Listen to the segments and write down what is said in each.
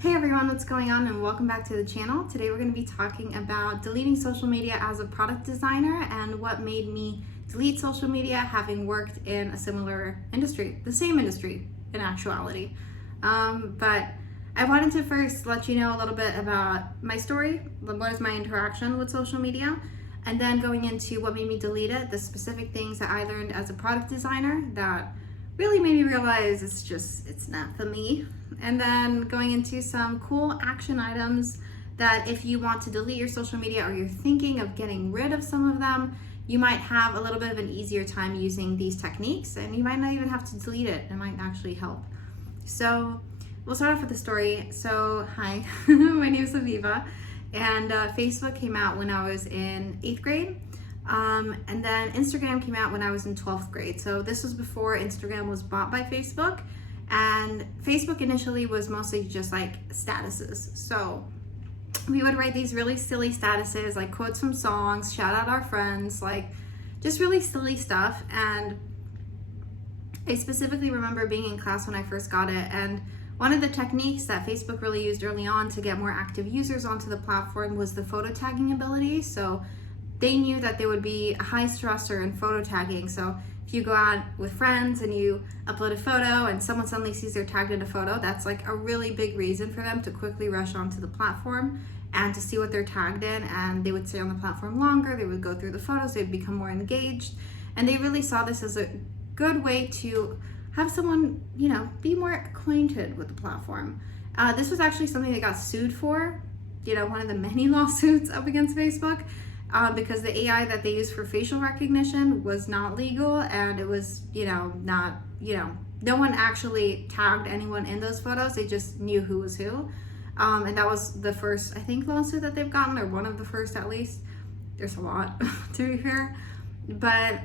Hey everyone, what's going on, and welcome back to the channel. Today we're going to be talking about deleting social media as a product designer and what made me delete social media having worked in a similar industry, the same industry in actuality. But I wanted to first let you know a little bit about my story, what is my interaction with social media, and then going into what made me delete it, the specific things that I learned as a product designer that really made me realize it's not for me. And then going into some cool action items that if you want to delete your social media or you're thinking of getting rid of some of them, you might have a little bit of an easier time using these techniques, and you might not even have to delete it. It might actually help. So we'll start off with the story. So hi, my name is Aviva, and Facebook came out when I was in 8th grade. And then Instagram came out when I was in 12th grade. So this was before Instagram was bought by Facebook. And Facebook initially was mostly just like statuses. So we would write these really silly statuses, like quotes from songs, shout out our friends, like just really silly stuff. And I specifically remember being in class when I first got it. And one of the techniques that Facebook really used early on to get more active users onto the platform was the photo tagging ability. So they knew that there would be a high stressor in photo tagging. So if you go out with friends and you upload a photo and someone suddenly sees they're tagged in a photo, that's like a really big reason for them to quickly rush onto the platform and to see what they're tagged in. And they would stay on the platform longer, they would go through the photos, they'd become more engaged. And they really saw this as a good way to have someone, be more acquainted with the platform. This was actually something they got sued for, one of the many lawsuits up against Facebook. Because the AI that they used for facial recognition was not legal, and it was, no one actually tagged anyone in those photos. They just knew who was who. And that was the first, I think, lawsuit that they've gotten, or one of the first at least. There's a lot, to be fair. But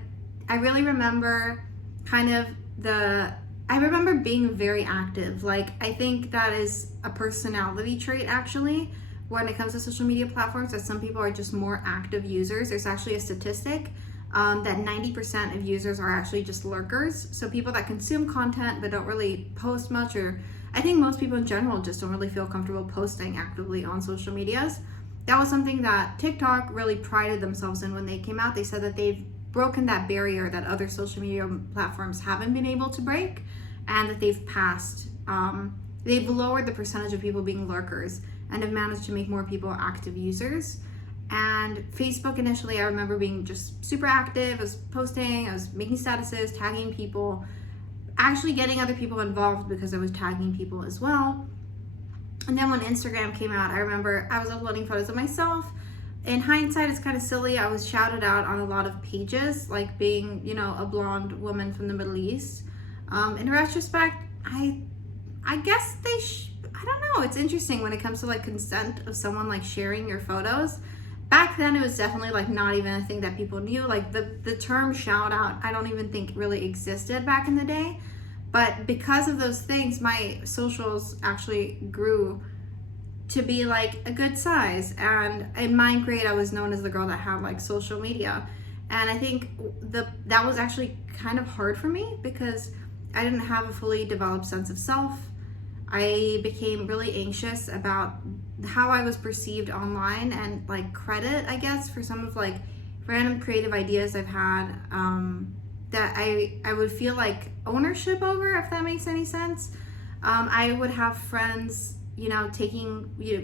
I really remember I remember being very active. Like, I think that is a personality trait, actually, when it comes to social media platforms, that some people are just more active users. There's actually a statistic that 90% of users are actually just lurkers. So people that consume content but don't really post much, or I think most people in general just don't really feel comfortable posting actively on social medias. That was something that TikTok really prided themselves in when they came out. They said that they've broken that barrier that other social media platforms haven't been able to break, and that they've lowered the percentage of people being lurkers and have managed to make more people active users. And Facebook initially, I remember being just super active. I was posting, I was making statuses, tagging people, actually getting other people involved because I was tagging people as well. And then when Instagram came out, I remember I was uploading photos of myself. In hindsight, it's kind of silly. I was shouted out on a lot of pages, like being, a blonde woman from the Middle East. In retrospect, I guess I don't know. It's interesting when it comes to like consent of someone like sharing your photos. Back then, it was definitely like not even a thing that people knew. Like the term shout out, I don't even think really existed back in the day. But because of those things, my socials actually grew to be like a good size. And in ninth grade, I was known as the girl that had like social media. And I think that was actually kind of hard for me because I didn't have a fully developed sense of self. I became really anxious about how I was perceived online and like credit, I guess, for some of like random creative ideas I've had that I would feel like ownership over, if that makes any sense. I would have friends, we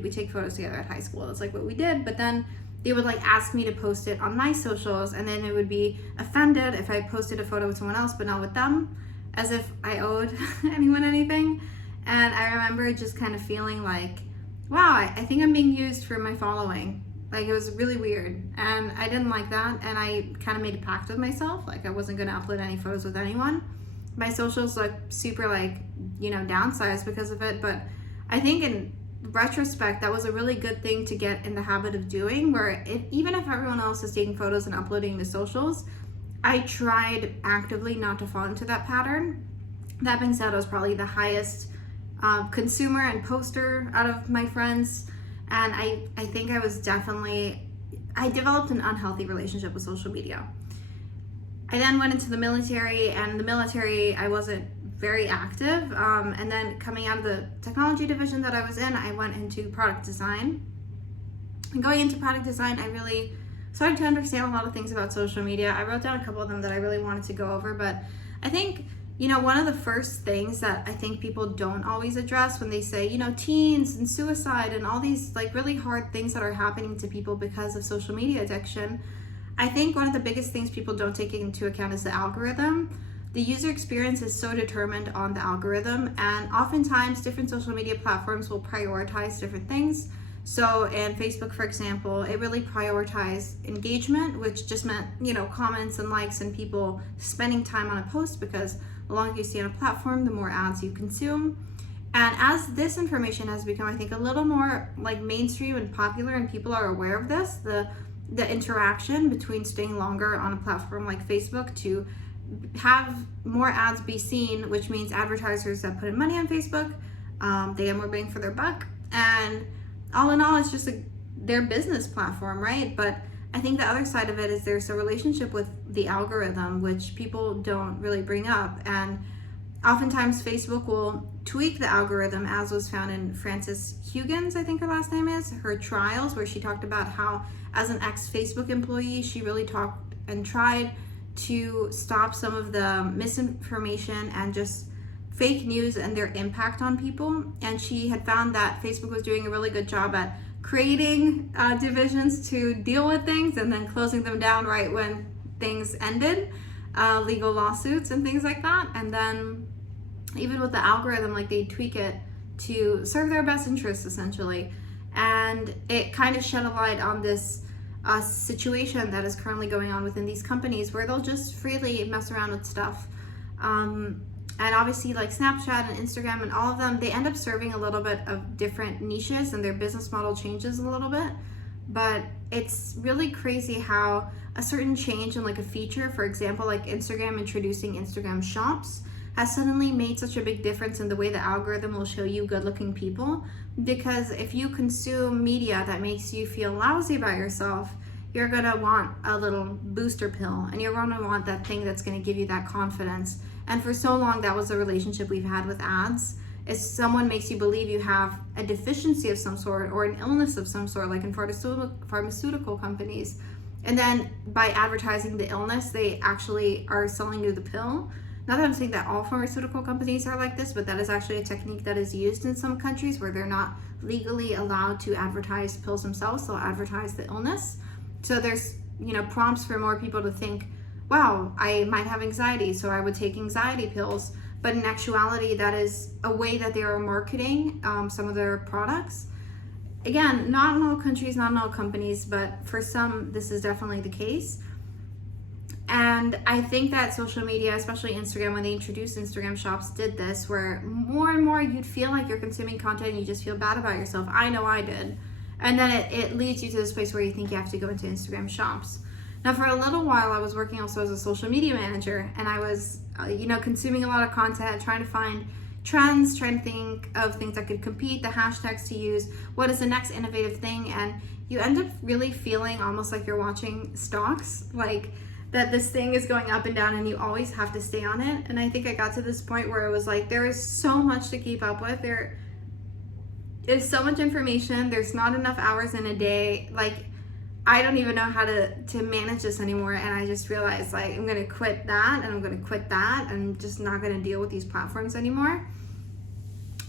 take photos together at high school. That's like what we did. But then they would like ask me to post it on my socials, and then it would be offended if I posted a photo with someone else but not with them, as if I owed anyone anything. And I remember just kind of feeling like, wow, I think I'm being used for my following. Like, it was really weird. And I didn't like that. And I kind of made a pact with myself. Like, I wasn't going to upload any photos with anyone. My socials look super downsized because of it. But I think in retrospect, that was a really good thing to get in the habit of doing, where even if everyone else is taking photos and uploading to socials, I tried actively not to fall into that pattern. That being said, I was probably the highest consumer and poster out of my friends, and I think I developed an unhealthy relationship with social media. I then went into the military, and in the military I wasn't very active. And then coming out of the technology division that I was in, I went into product design. And going into product design, I really started to understand a lot of things about social media. I wrote down a couple of them that I really wanted to go over, but I think, one of the first things that I think people don't always address when they say, teens and suicide and all these like really hard things that are happening to people because of social media addiction, I think one of the biggest things people don't take into account is the algorithm. The user experience is so determined on the algorithm, and oftentimes different social media platforms will prioritize different things. So in Facebook, for example, it really prioritized engagement, which just meant, comments and likes and people spending time on a post, because the longer you stay on a platform, the more ads you consume. And as this information has become, I think, a little more like mainstream and popular, and people are aware of this, the interaction between staying longer on a platform like Facebook to have more ads be seen, which means advertisers that put in money on Facebook, they get more bang for their buck. And all in all, it's just their business platform, right? But I think the other side of it is there's a relationship with the algorithm, which people don't really bring up. And oftentimes Facebook will tweak the algorithm, as was found in Frances Huggins, I think her last name is, her trials, where she talked about how as an ex-Facebook employee, she really talked and tried to stop some of the misinformation and just fake news and their impact on people. And she had found that Facebook was doing a really good job at creating divisions to deal with things and then closing them down right when things ended, legal lawsuits and things like that. And then even with the algorithm, like they tweak it to serve their best interests essentially. And it kind of shed a light on this situation that is currently going on within these companies, where they'll just freely mess around with stuff. And obviously like Snapchat and Instagram and all of them, they end up serving a little bit of different niches and their business model changes a little bit. But it's really crazy how a certain change in like a feature, for example, like Instagram introducing Instagram shops, has suddenly made such a big difference in the way the algorithm will show you good looking people. Because if you consume media that makes you feel lousy about yourself, you're gonna want a little booster pill, and you're gonna want that thing that's gonna give you that confidence. And for so long, that was the relationship we've had with ads. If someone makes you believe you have a deficiency of some sort or an illness of some sort, like in pharmaceutical companies, and then by advertising the illness, they actually are selling you the pill. Not that I'm saying that all pharmaceutical companies are like this, but that is actually a technique that is used in some countries where they're not legally allowed to advertise pills themselves, so advertise the illness. So there's, prompts for more people to think, wow, I might have anxiety, so I would take anxiety pills. But in actuality, that is a way that they are marketing some of their products. Again, not in all countries, not in all companies, but for some, this is definitely the case. And I think that social media, especially Instagram, when they introduced Instagram shops, did this, where more and more you'd feel like you're consuming content and you just feel bad about yourself. I know I did. And then it leads you to this place where you think you have to go into Instagram shops. Now, for a little while, I was working also as a social media manager, and I was, consuming a lot of content, trying to find trends, trying to think of things that could compete, the hashtags to use, what is the next innovative thing, and you end up really feeling almost like you're watching stocks, like that this thing is going up and down and you always have to stay on it. And I think I got to this point where it was like, there is so much to keep up with. There is so much information. There's not enough hours in a day. Like, I don't even know how to manage this anymore. And I just realized, like, I'm going to quit that and I'm going to quit that. I'm just not going to deal with these platforms anymore.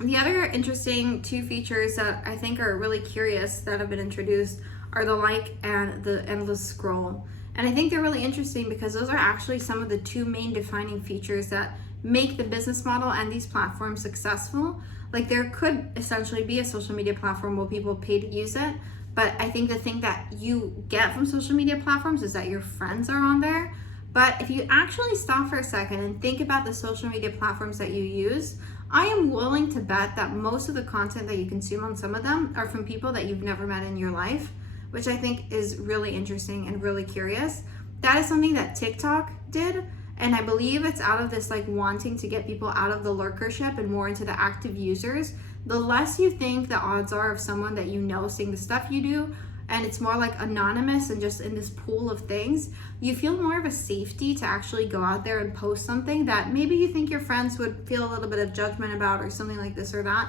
The other interesting two features that I think are really curious that have been introduced are the like and the endless scroll. And I think they're really interesting because those are actually some of the two main defining features that make the business model and these platforms successful. Like, there could essentially be a social media platform where people pay to use it, but I think the thing that you get from social media platforms is that your friends are on there. But if you actually stop for a second and think about the social media platforms that you use, I am willing to bet that most of the content that you consume on some of them are from people that you've never met in your life, which I think is really interesting and really curious. That is something that TikTok did, and I believe it's out of this like wanting to get people out of the lurkership and more into the active users. The less you think the odds are of someone that you know seeing the stuff you do and it's more like anonymous and just in this pool of things, you feel more of a safety to actually go out there and post something that maybe you think your friends would feel a little bit of judgment about, or something like this or that.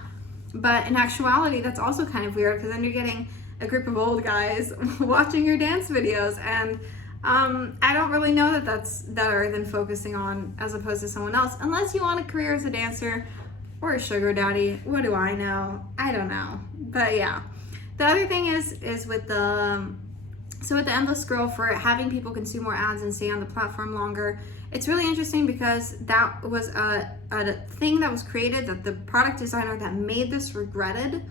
But in actuality, that's also kind of weird, because then you're getting a group of old guys watching your dance videos, and I don't really know that that's better than focusing on as opposed to someone else, unless you want a career as a dancer or a sugar daddy. What do I know? I don't know. But yeah, the other thing is with the with the endless scroll, for having people consume more ads and stay on the platform longer, it's really interesting because that was a thing that was created that the product designer that made this regretted,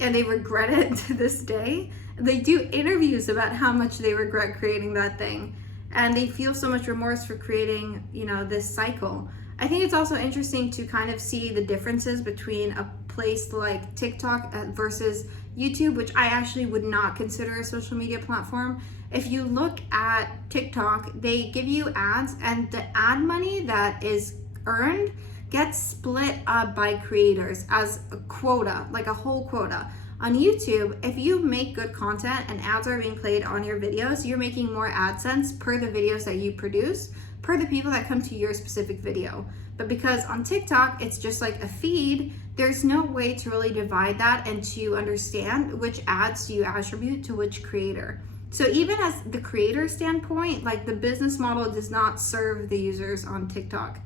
and they regret it to this day. They do interviews about how much they regret creating that thing, and they feel so much remorse for creating, this cycle. I think it's also interesting to kind of see the differences between a place like TikTok versus YouTube, which I actually would not consider a social media platform. If you look at TikTok, they give you ads, and the ad money that is earned gets split up by creators as a quota, like a whole quota. On YouTube, if you make good content and ads are being played on your videos, you're making more AdSense per the videos that you produce, per the people that come to your specific video. But because on TikTok, it's just like a feed, there's no way to really divide that and to understand which ads do you attribute to which creator. So even as the creator standpoint, like, the business model does not serve the users on TikTok.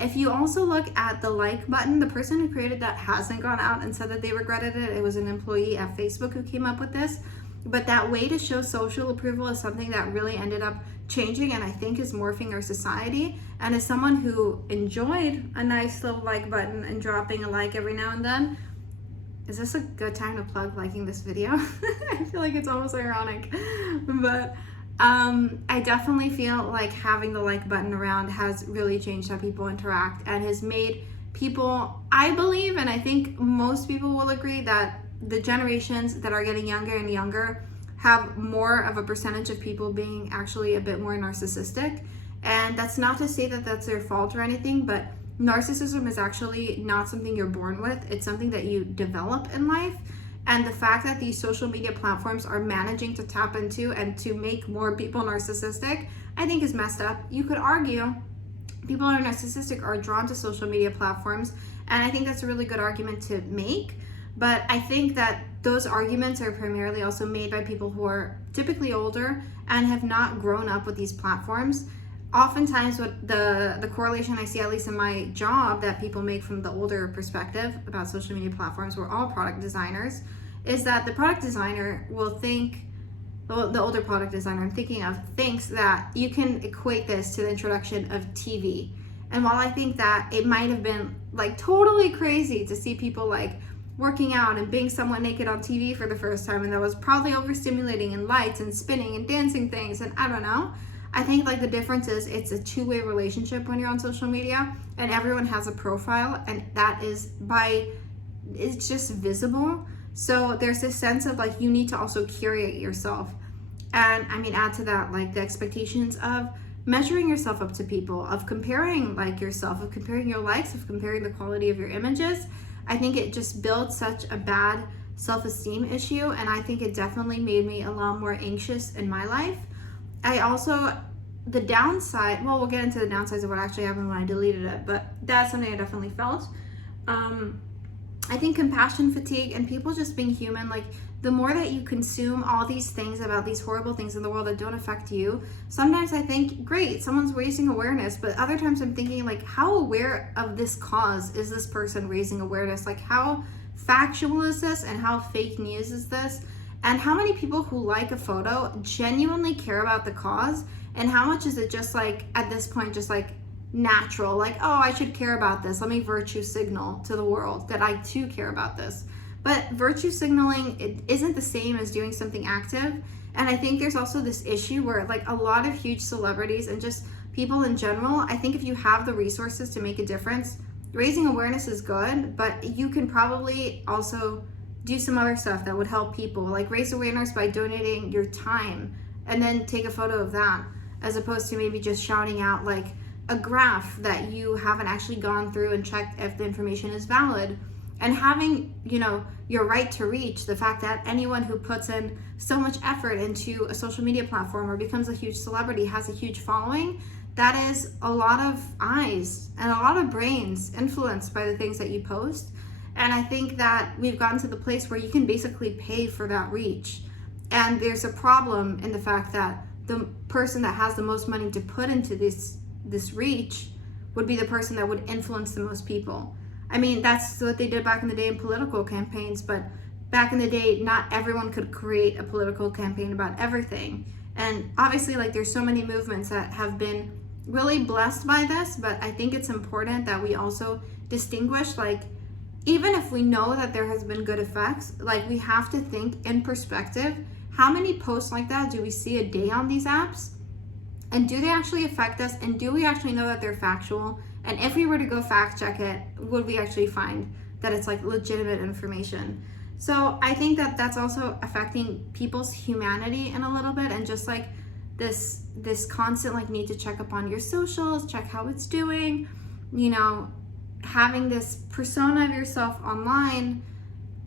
If you also look at the like button, the person who created that hasn't gone out and said that they regretted it. It was an employee at Facebook who came up with this. But that way to show social approval is something that really ended up changing, and I think is morphing our society. And as someone who enjoyed a nice little like button and dropping a like every now and then, is this a good time to plug liking this video? I feel like it's almost ironic, but I definitely feel like having the like button around has really changed how people interact, and has made people, I believe, and I think most people will agree, that the generations that are getting younger and younger have more of a percentage of people being actually a bit more narcissistic. And that's not to say that that's their fault or anything, but narcissism is actually not something you're born with. It's something that you develop in life. And the fact that these social media platforms are managing to tap into and to make more people narcissistic, I think is messed up. You could argue people who are narcissistic are drawn to social media platforms, and I think that's a really good argument to make. But I think that those arguments are primarily also made by people who are typically older and have not grown up with these platforms. Oftentimes, what the correlation I see, at least in my job, that people make from the older perspective about social media platforms, we're all product designers, is that the product designer will think, well, the older product designer I'm thinking of thinks that you can equate this to the introduction of TV. And while I think that it might have been like totally crazy to see people like working out and being somewhat naked on TV for the first time, and that was probably overstimulating, and lights and spinning and dancing things, and I don't know, I think like the difference is it's a two-way relationship when you're on social media, and everyone has a profile, and that is it's just visible. So there's this sense of like you need to also curate yourself. And I mean, add to that like the expectations of measuring yourself up to people, of comparing like yourself, of comparing your likes, of comparing the quality of your images. I think it just builds such a bad self-esteem issue, and I think it definitely made me a lot more anxious in my life. I also, the downside, well, we'll get into the downsides of what actually happened when I deleted it, but that's something I definitely felt. I think compassion fatigue and people just being human, like the more that you consume all these things about these horrible things in the world that don't affect you, sometimes I think, great, someone's raising awareness, but other times I'm thinking like, how aware of this cause is this person raising awareness? Like, how factual is this, and how fake news is this? And how many people who like a photo genuinely care about the cause, and how much is it just like, at this point, just like natural, like, oh, I should care about this, let me virtue signal to the world that I too care about this. But virtue signaling, it isn't the same as doing something active. And I think there's also this issue where like a lot of huge celebrities and just people in general, I think if you have the resources to make a difference, raising awareness is good, but you can probably also do some other stuff that would help people, like raise awareness by donating your time and then take a photo of that, as opposed to maybe just shouting out like a graph that you haven't actually gone through and checked if the information is valid. And having, your right to reach, the fact that anyone who puts in so much effort into a social media platform or becomes a huge celebrity has a huge following, that is a lot of eyes and a lot of brains influenced by the things that you post. And I think that we've gotten to the place where you can basically pay for that reach. And there's a problem in the fact that the person that has the most money to put into this reach would be the person that would influence the most people. I mean, that's what they did back in the day in political campaigns, but back in the day, not everyone could create a political campaign about everything. And obviously, there's so many movements that have been really blessed by this, but I think it's important that we also distinguish, even if we know that there has been good effects, we have to think in perspective, how many posts like that do we see a day on these apps? And do they actually affect us? And do we actually know that they're factual? And if we were to go fact check it, would we actually find that it's legitimate information? So I think that that's also affecting people's humanity in a little bit, and just this constant need to check up on your socials, check how it's doing, having this persona of yourself online.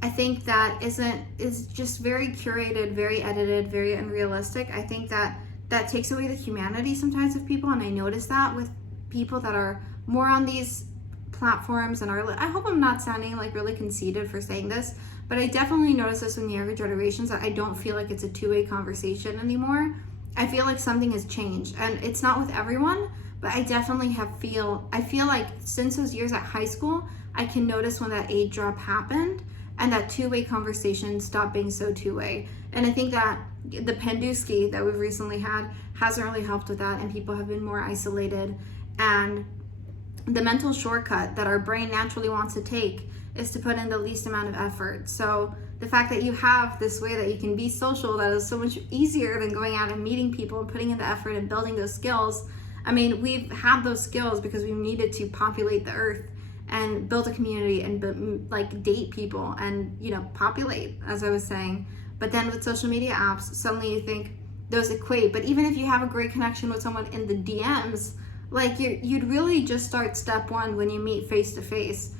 I think that is just very curated, very edited, very unrealistic. I think that takes away the humanity sometimes of people, and I notice that with people that are more on these platforms and I hope I'm not sounding really conceited for saying this, but I definitely notice this in the younger generations, that I don't feel like it's a two-way conversation anymore. I feel like something has changed, and it's not with everyone, but I definitely I feel like since those years at high school, I can notice when that age drop happened and that two-way conversation stopped being so two-way. And I think that the Penduski that we've recently had hasn't really helped with that, and people have been more isolated. And the mental shortcut that our brain naturally wants to take is to put in the least amount of effort. So the fact that you have this way that you can be social that is so much easier than going out and meeting people and putting in the effort and building those skills. I mean, we've had those skills because we needed to populate the earth and build a community and date people and populate, as I was saying. But then with social media apps, suddenly you think those equate. But even if you have a great connection with someone in the DMs, you'd really just start step one when you meet face to face.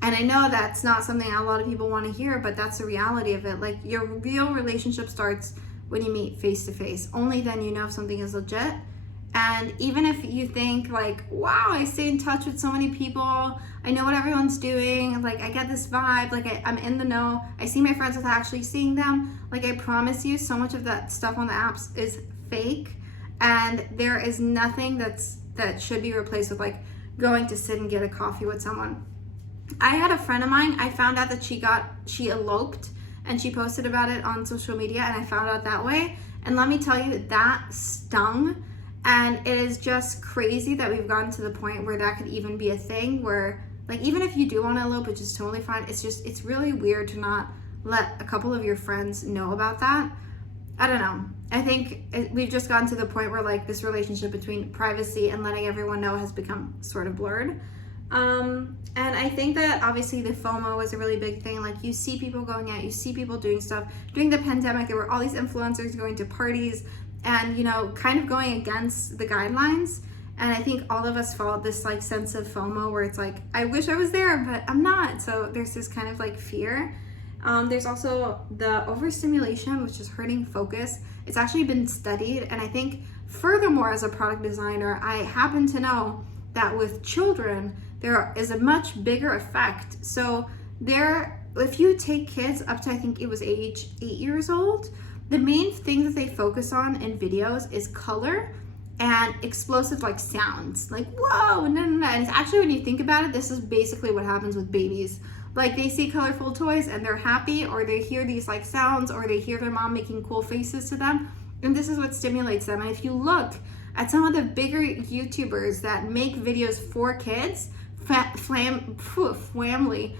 And I know that's not something a lot of people want to hear, but that's the reality of it. Your real relationship starts when you meet face to face. Only then you know if something is legit. And even if you think wow, I stay in touch with so many people, I know what everyone's doing, I get this vibe, I'm in the know, I see my friends without actually seeing them, I promise you, so much of that stuff on the apps is fake, and there is nothing that should be replaced with going to sit and get a coffee with someone. I had a friend of mine, I found out that she eloped, and she posted about it on social media, and I found out that way, and let me tell you, that stung. And it is just crazy that we've gotten to the point where that could even be a thing, where even if you do want to elope, which is totally fine, it's really weird to not let a couple of your friends know about that. I don't know. I think we've just gotten to the point where this relationship between privacy and letting everyone know has become sort of blurred. And I think that obviously the FOMO was a really big thing. You see people going out, you see people doing stuff. During the pandemic, there were all these influencers going to parties and kind of going against the guidelines. And I think all of us felt this sense of FOMO where it's I wish I was there, but I'm not. So there's this kind of fear. There's also the overstimulation, which is hurting focus. It's actually been studied, and I think furthermore, as a product designer, I happen to know that with children there is a much bigger effect. So if you take kids up to, I think it was age 8 years old, the main thing that they focus on in videos is color and explosive sounds. Whoa, no. And it's actually, when you think about it, this is basically what happens with babies. They see colorful toys and they're happy, or they hear these sounds, or they hear their mom making cool faces to them. And this is what stimulates them. And if you look at some of the bigger YouTubers that make videos for kids, family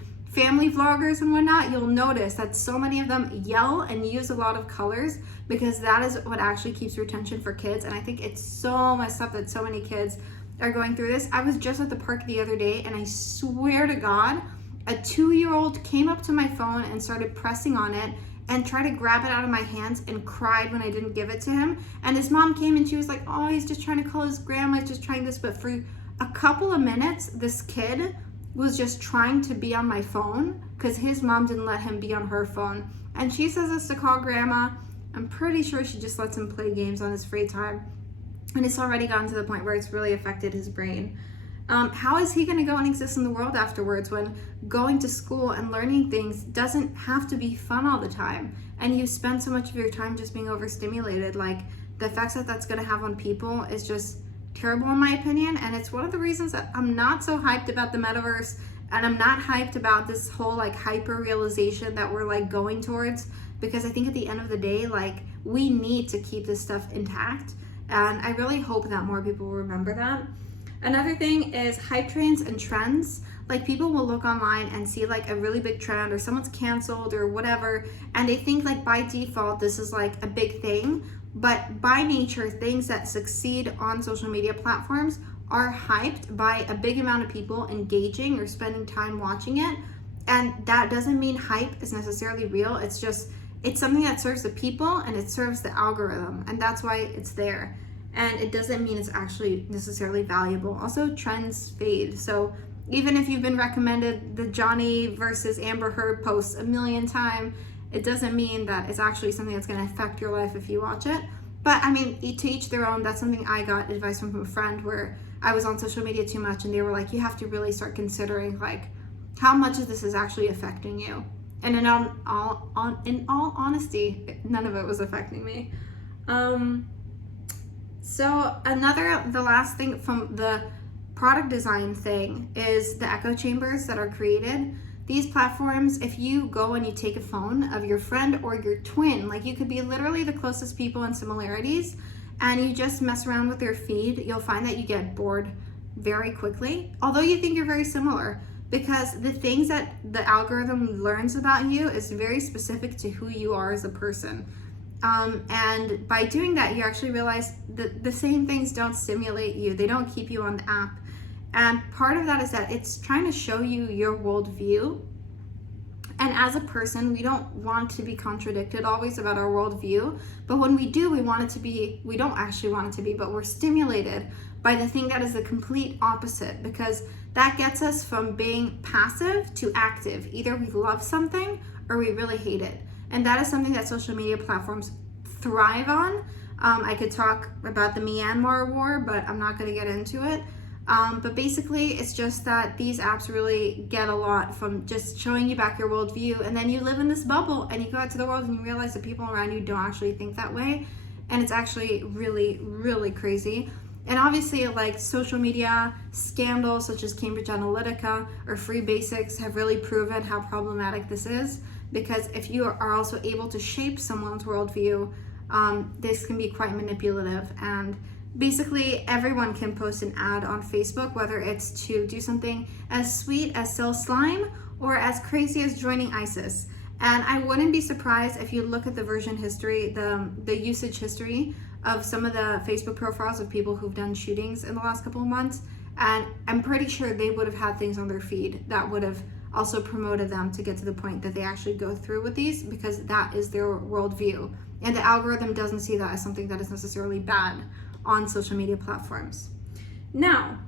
vloggers and whatnot, you'll notice that so many of them yell and use a lot of colors, because that is what actually keeps retention for kids. And I think it's so messed up that so many kids are going through this. I was just at the park the other day, and I swear to God, a 2-year-old came up to my phone and started pressing on it and tried to grab it out of my hands and cried when I didn't give it to him. And his mom came and she was like, oh, he's just trying to call his grandma, he's just trying this. But for a couple of minutes, this kid was just trying to be on my phone because his mom didn't let him be on her phone. And she says this to call grandma. I'm pretty sure she just lets him play games on his free time. And it's already gotten to the point where it's really affected his brain. How is he going to go and exist in the world afterwards when going to school and learning things doesn't have to be fun all the time? And you spend so much of your time just being overstimulated. Like, the effects that that's going to have on people is just terrible in my opinion. And it's one of the reasons that I'm not so hyped about the metaverse, and I'm not hyped about this whole like hyper realization that we're like going towards, because I think at the end of the day, like, we need to keep this stuff intact. And I really hope that more people will remember that. Another thing is hype trains and trends. Like, people will look online and see like a really big trend, or someone's canceled or whatever, and they think like by default this is like a big thing. But by nature, things that succeed on social media platforms are hyped by a big amount of people engaging or spending time watching it. And that doesn't mean hype is necessarily real. It's just, it's something that serves the people and it serves the algorithm, and that's why it's there. And it doesn't mean it's actually necessarily valuable. Also, trends fade. So even if you've been recommended the Johnny versus Amber Heard post a million times, it doesn't mean that it's actually something that's going to affect your life if you watch it. But I mean, to each their own. That's something I got advice from a friend where I was on social media too much, and they were like, you have to really start considering like how much of this is actually affecting you. And in all honesty, none of it was affecting me. So the last thing from the product design thing is the echo chambers that are created. These platforms, if you go and you take a phone of your friend or your twin, like, you could be literally the closest people in similarities, and you just mess around with their feed, you'll find that you get bored very quickly, although you think you're very similar, because the things that the algorithm learns about you is very specific to who you are as a person. And by doing that, you actually realize that the same things don't stimulate you. They don't keep you on the app. And part of that is that it's trying to show you your worldview. And as a person, we don't want to be contradicted always about our worldview. But when we do, we don't actually want it to be, but we're stimulated by the thing that is the complete opposite, because that gets us from being passive to active. Either we love something or we really hate it. And that is something that social media platforms thrive on. I could talk about the Myanmar war, but I'm not going to get into it. But basically, it's just that these apps really get a lot from just showing you back your worldview, and then you live in this bubble and you go out to the world and you realize that people around you don't actually think that way. And it's actually really, really crazy. And obviously, like, social media scandals such as Cambridge Analytica or Free Basics have really proven how problematic this is. Because if you are also able to shape someone's worldview, this can be quite manipulative. And basically, everyone can post an ad on Facebook, whether it's to do something as sweet as sell slime or as crazy as joining ISIS. And I wouldn't be surprised if you look at the version history, the usage history of some of the Facebook profiles of people who've done shootings in the last couple of months. And I'm pretty sure they would have had things on their feed that would have also promoted them to get to the point that they actually go through with these, because that is their worldview. And the algorithm doesn't see that as something that is necessarily bad on social media platforms. Now,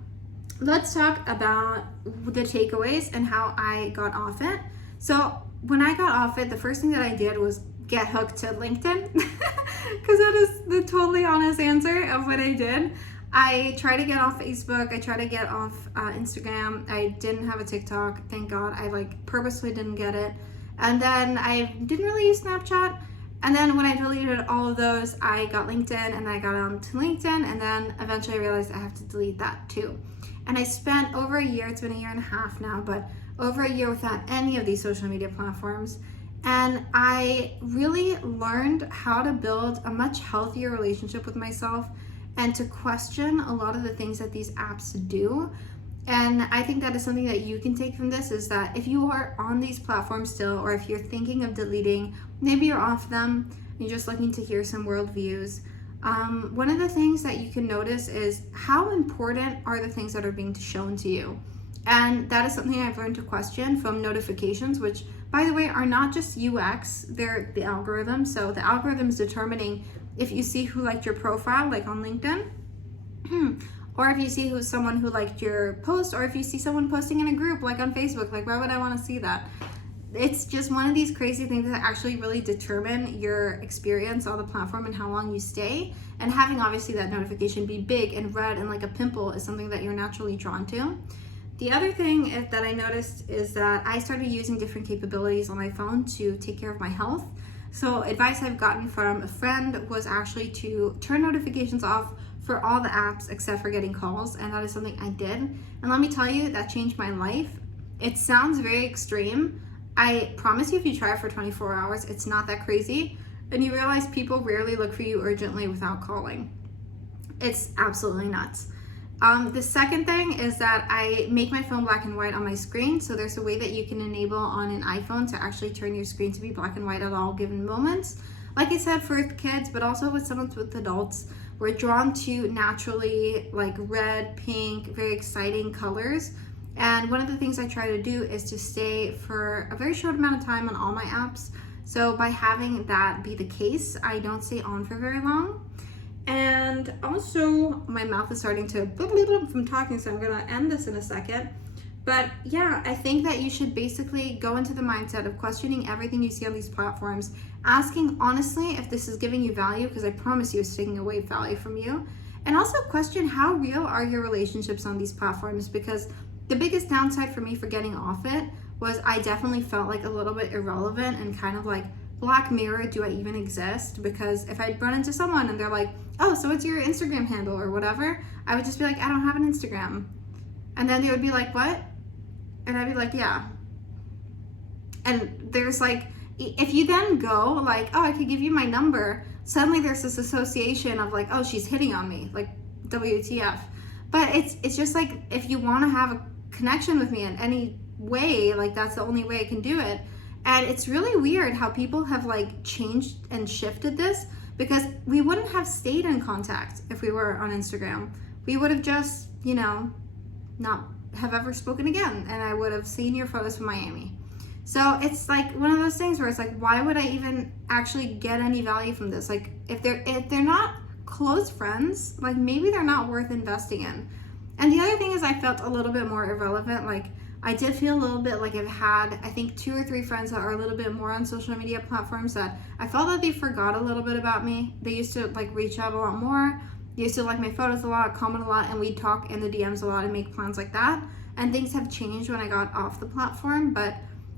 let's talk about the takeaways and how I got off it. So when I got off it, the first thing that I did was get hooked to LinkedIn, because that is the totally honest answer of what I did. I tried to get off Facebook. I tried to get off Instagram. I didn't have a TikTok. Thank God. I purposely didn't get it. And then I didn't really use Snapchat. And then when I deleted all of those, I got LinkedIn, and I got onto LinkedIn, and then eventually I realized I have to delete that too. And I spent over a year, it's been a year and a half now, but over a year without any of these social media platforms. And I really learned how to build a much healthier relationship with myself and to question a lot of the things that these apps do. And I think that is something that you can take from this, is that if you are on these platforms still, or if you're thinking of deleting, maybe you're off them and you're just looking to hear some worldviews, one of the things that you can notice is how important are the things that are being shown to you. And that is something I've learned to question from notifications, which, by the way, are not just UX, they're the algorithm. So the algorithm is determining if you see who liked your profile, like on LinkedIn, or if you see who's someone who liked your post, or if you see someone posting in a group like on Facebook, like why would I want to see that? It's just one of these crazy things that actually really determine your experience on the platform and how long you stay. And having obviously that notification be big and red and like a pimple is something that you're naturally drawn to. The other thing that I noticed is that I started using different capabilities on my phone to take care of my health. So advice I've gotten from a friend was actually to turn notifications off for all the apps except for getting calls, and that is something I did. And let me tell you, that changed my life. It sounds very extreme. I promise you, if you try it for 24 hours, it's not that crazy. And you realize people rarely look for you urgently without calling. It's absolutely nuts. The second thing is that I make my phone black and white on my screen. So there's a way that you can enable on an iPhone to actually turn your screen to be black and white at all given moments. Like I said, for kids, but also with adults, we're drawn to naturally like red, pink, very exciting colors. And one of the things I try to do is to stay for a very short amount of time on all my apps. So by having that be the case, I don't stay on for very long. And also, my mouth is starting to from talking, so I'm gonna end this in a second. But yeah, I think that you should basically go into the mindset of questioning everything you see on these platforms, asking honestly if this is giving you value, because I promise you it's taking away value from you. And also question how real are your relationships on these platforms, because the biggest downside for me for getting off it was I definitely felt like a little bit irrelevant and kind of like, Black Mirror, do I even exist? Because if I'd run into someone and they're like, oh, so what's your Instagram handle or whatever, I would just be like, I don't have an Instagram. And then they would be like, what? And I'd be like, yeah. And there's like, if you then go like, oh, I could give you my number, suddenly there's this association of like, oh, she's hitting on me, like WTF. But it's just like, if you want to have a connection with me in any way, like that's the only way I can do it. And it's really weird how people have like changed and shifted this, because we wouldn't have stayed in contact if we were on Instagram. We would have just, not have ever spoken again, and I would have seen your photos from Miami. So it's like one of those things where it's like, why would I even actually get any value from this? Like if they're not close friends, like maybe they're not worth investing in. And the other thing is, I felt a little bit more irrelevant. Like I did feel a little bit like I've had, I think 2 or 3 friends that are a little bit more on social media platforms that I felt that they forgot a little bit about me. They used to like reach out a lot more. They used to like my photos a lot, comment a lot, and we'd talk in the DMs a lot and make plans like that. And things have changed when I got off the platform. But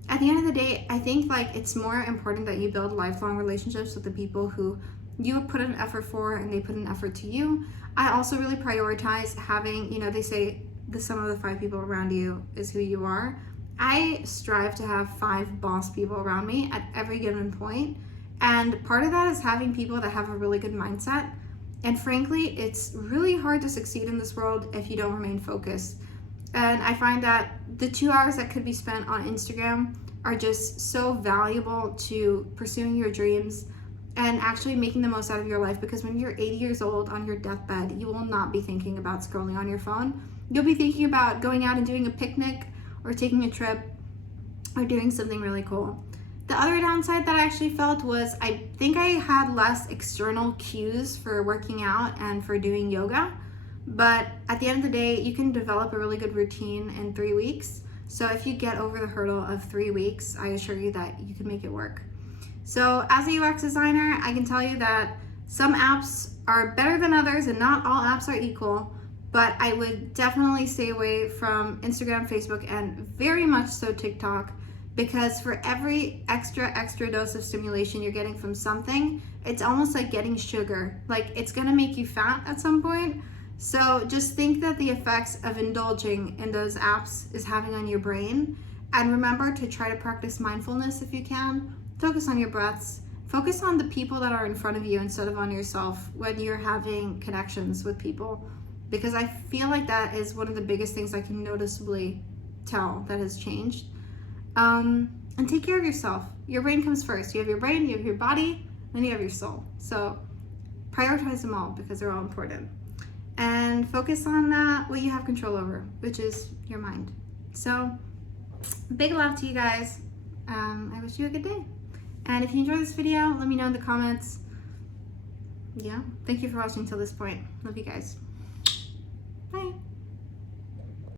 at the end of the day, I think like it's more important that you build lifelong relationships with the people who you put an effort for and they put an effort to you. I also really prioritize having, they say, the sum of the 5 people around you is who you are. I strive to have 5 boss people around me at every given point. And part of that is having people that have a really good mindset. And frankly, it's really hard to succeed in this world if you don't remain focused. And I find that the 2 hours that could be spent on Instagram are just so valuable to pursuing your dreams and actually making the most out of your life, because when you're 80 years old on your deathbed, you will not be thinking about scrolling on your phone. You'll be thinking about going out and doing a picnic or taking a trip or doing something really cool. The other downside that I actually felt was I think I had less external cues for working out and for doing yoga. But at the end of the day, you can develop a really good routine in 3 weeks. So if you get over the hurdle of 3 weeks, I assure you that you can make it work. So as a UX designer, I can tell you that some apps are better than others and not all apps are equal. But I would definitely stay away from Instagram, Facebook, and very much so TikTok, because for every extra dose of stimulation you're getting from something, it's almost like getting sugar. Like it's gonna make you fat at some point. So just think that the effects of indulging in those apps is having on your brain. And remember to try to practice mindfulness if you can. Focus on your breaths. Focus on the people that are in front of you instead of on yourself when you're having connections with people. Because I feel like that is one of the biggest things I can noticeably tell that has changed. And take care of yourself. Your brain comes first. You have your brain, you have your body, then you have your soul. So prioritize them all because they're all important. And focus on what you have control over, which is your mind. So big love to you guys. I wish you a good day. And if you enjoyed this video, let me know in the comments. Yeah, thank you for watching till this point. Love you guys. Bye.